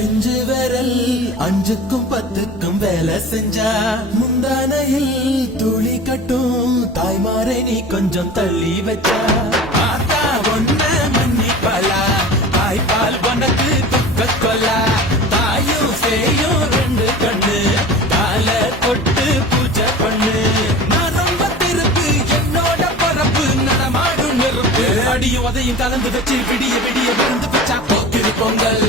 பிஞ்சு விரல் 5க்கும் 10க்கும் வேலை செஞ்சா முந்தானையில் துளி கட்டும் தாய்மாரை நீ கொஞ்சம் தள்ளி வச்சா ஆத்தா ஒன்ன மன்னிப்பலா தாய்ப்பால் உனக்கு துக்க கொல்லா தாயும் சேயும் 2 கண்ணு கால தொட்டு பூஜை பண்ணு நான் ரொம்ப திருப்பு என்னோட பரப்பு நடமாடும் நெருப்பு அடியும் அதையும் கலந்து வச்சு விடிய விடிய விருந்து வச்சா போக்கிரி பொங்கல்